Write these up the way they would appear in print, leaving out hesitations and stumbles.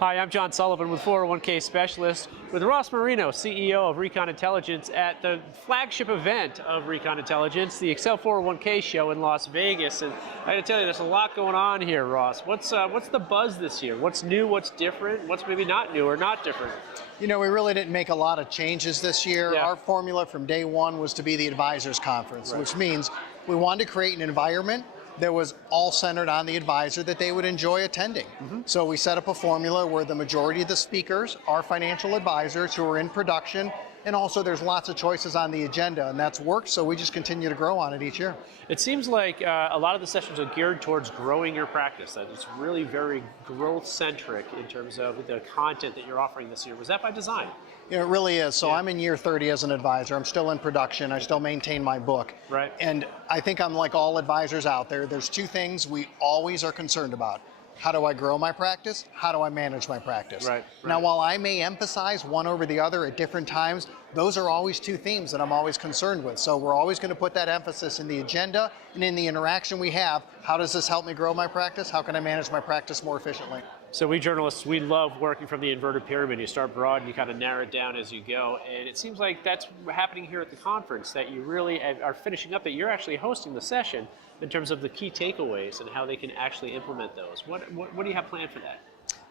Hi, I'm John Sullivan with 401k Specialist with Ross Marino, CEO of Recon Intelligence at the flagship event of Recon Intelligence, the Excel 401k show in Las Vegas. And I gotta tell you, there's a lot going on here, Ross. What's the buzz this year? What's new, what's different, what's maybe not new or not different? You know, we really didn't make a lot of changes this year. Yeah. Our formula from day one was to be the advisors conference, which means we wanted to create an environment that was all centered on the advisor that they would enjoy attending. So we set up a formula where the majority of the speakers are financial advisors who are in production, and also there's lots of choices on the agenda, and that's worked, so we just continue to grow on it each year. It seems like a lot of the sessions are geared towards growing your practice, that it's really very growth-centric in terms of the content that you're offering this year. Was that by design? It really is. So I'm in year 30 as an advisor. I'm still in production. I still maintain my book. Right. And I think I'm like all advisors out there. There's two things we always are concerned about. How do I grow my practice? How do I manage my practice? Right. Now, while I may emphasize one over the other at different times, those are always two themes that I'm always concerned with. So we're always going to put that emphasis in the agenda and in the interaction we have. How does this help me grow my practice? How can I manage my practice more efficiently? So we journalists, we love working from the inverted pyramid. You start broad and you kind of narrow it down as you go. And it seems like that's happening here at the conference, that you really are finishing up, that you're actually hosting the session in terms of the key takeaways and how they can actually implement those. What do you have planned for that?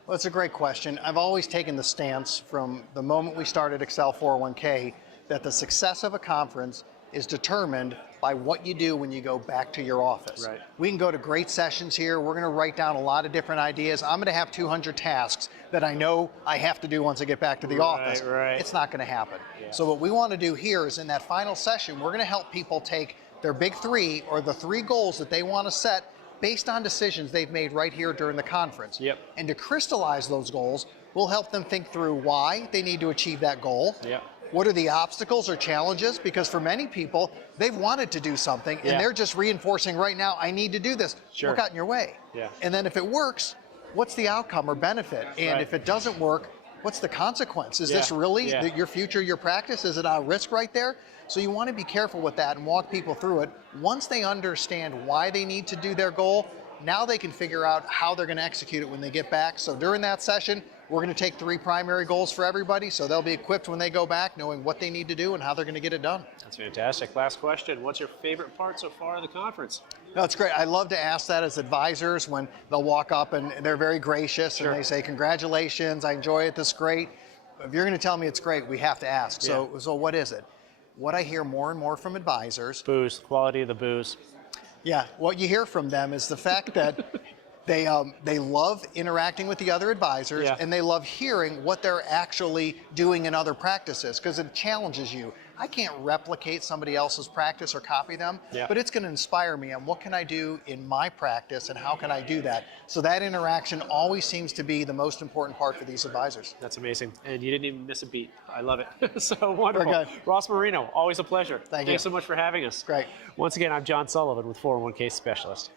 Well, it's a great question. I've always taken the stance from the moment we started Excel 401k that the success of a conference is determined by what you do when you go back to your office. Right. We can go to great sessions here. We're going to write down a lot of different ideas. I'm going to have 200 tasks that I know I have to do once I get back to the office. Right. It's not going to happen. Yeah. So what we want to do here is in that final session, we're going to help people take their big three or the three goals that they want to set based on decisions they've made right here during the conference. Yep. And to crystallize those goals, we'll help them think through why they need to achieve that goal. Yep. What are the obstacles or challenges? Because for many people, they've wanted to do something and they're just reinforcing right now, I need to do this. Sure. What got in your way? Yeah. And then if it works, what's the outcome or benefit? And if it doesn't work, what's the consequence? Is this really your future, your practice? Is it at risk right there? So you want to be careful with that and walk people through it. Once they understand why they need to do their goal, now they can figure out how they're going to execute it when they get back. So during that session, we're going to take three primary goals for everybody, so they'll be equipped when they go back, knowing what they need to do and how they're going to get it done. That's fantastic. Last question. What's your favorite part so far of the conference? No, it's great. I love to ask that as advisors when they'll walk up and they're very gracious and they say, congratulations, I enjoy it, this is great. If you're going to tell me it's great, we have to ask. So what is it? What I hear more and more from advisors. Booze, quality of the booze. Yeah, what you hear from them is the fact that they love interacting with the other advisors and they love hearing what they're actually doing in other practices because it challenges you. I can't replicate somebody else's practice or copy them, but it's going to inspire me on what can I do in my practice and how can I do that. So that interaction always seems to be the most important part for these advisors. That's amazing. And you didn't even miss a beat. I love it. So wonderful. Okay. Ross Marino, always a pleasure. Thank you. Thanks so much for having us. Great. Once again, I'm John Sullivan with 401k Specialist.